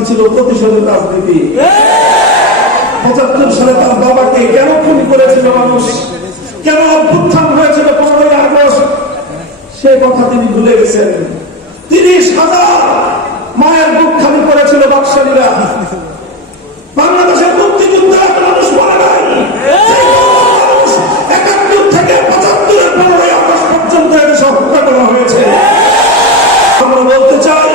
রাজনীতি ছিল প্রতিশোধের রাজনীতি। ৭৫ সালে তার বাবাকে কেন খুন করেছিল মানুষ, কেন অভ্যুত্থান হয়েছিল 15ই আগস্ট, সে কথা তিনি ভুলে গেছেন। ৩০,০০০ মায়ের বুক খালি করেছিল বাকশালীরা। বাংলাদেশের মুক্তিযুদ্ধ মানুষ বলে নাই, ৭১ থেকে ৭৫-এর 15ই আগস্ট পর্যন্ত এদেশে হত্যা করা হয়েছে। আমরা বলতে চাই,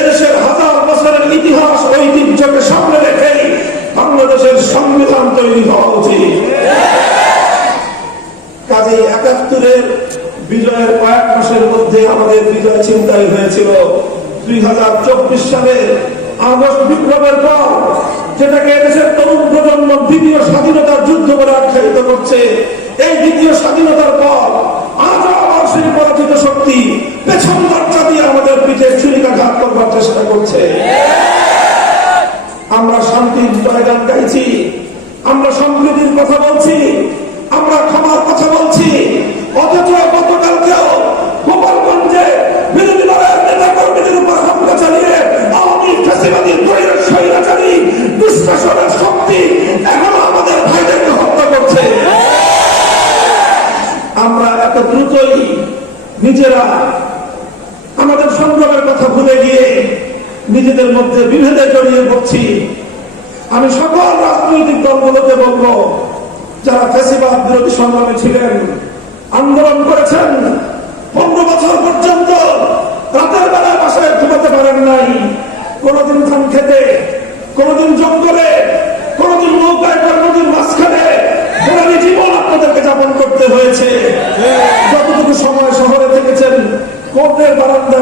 এদেশের 1000 বছরের ইতিহাস ঐতিহ্যকে সামনে রেখে বাংলাদেশের সংবিধান তৈরি হওয়া উচিত। কাজেই ৭১-এর বিজয়ের কয়েক মাসের মধ্যে আমাদের বিজয় চিন্তাই হয়েছিল। 2024 সালের আগস্ট বিপ্লবের পর, যেটাকে এদেশের তরুণ প্রজন্ম দ্বিতীয় স্বাধীনতার যুদ্ধ বলে আখ্যায়িত করছে, এই দ্বিতীয় স্বাধীনতার পর আজও আবার সেই পরাজিত শক্তি পেছন দরজা দিয়ে আমাদের পিঠে ছুরিকাঘাত করবার চেষ্টা করছে। আমরা শান্তির জয়গান গাইছি, আমরা সম্প্রীতির কথা বলছি, আমরা ক্ষমার কথা বলছি, অথচ গতকালকেও গোপালগঞ্জে বিরোধী দলের নেতা কর্মীদের উপর হামলা চালিয়ে আওয়ামী ফ্যাসিবাদী স্বৈরাচারী দুঃশাসনের শক্তি এখনো আমাদের ভাইদেরকে হত্যা করছে। আমরা এত দ্রুতই নিজেরা আমাদের সংগ্রামের কথা ভুলে গিয়ে নিজেদের মধ্যে বিভেদে জড়িয়ে পড়ছি। আমি সকল রাজনৈতিক দলগুলোকে বলবো, যারা ফ্যাসিবাদ বিরোধী সংগ্রামে ছিলেন, আন্দোলন করেছেন, 15 বছর পর্যন্ত রাতের বেলায় বাসায় ঘুমাতে পারেন নাই, কোনদিন ধান খেতে, কোনদিন জঙ্গলে, কোনদিন নৌকায়, নদীর মাঝখানে গোড়ালি জীবন আপনাদেরকে যাপন করতে হয়েছে। যতটুকু সময় শহরে থেকেছেন, কোর্টের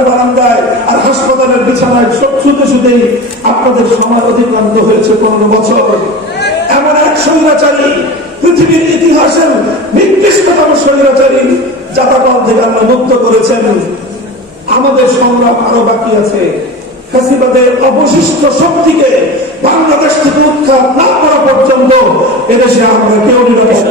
বারান্দায় আর হাসপাতালের বিছানায় শুতে শুতেই আপনাদের সময় অতিক্রান্ত হয়েছে 15 বছর। এমন এক স্বৈরাচারী, পৃথিবীর ইতিহাসের নিকৃষ্টতম স্বৈরাচারী জাতাপাল থেকে আল্লাহ মুক্ত করেছেন। আমাদের সংগ্রাম আরো বাকি আছে। ফ্যাসিবাদের অবশিষ্ট শক্তিকে বাংলাদেশ থেকে উৎখাত না করা পর্যন্ত এদেশে আমরা কেউ নিরাপদ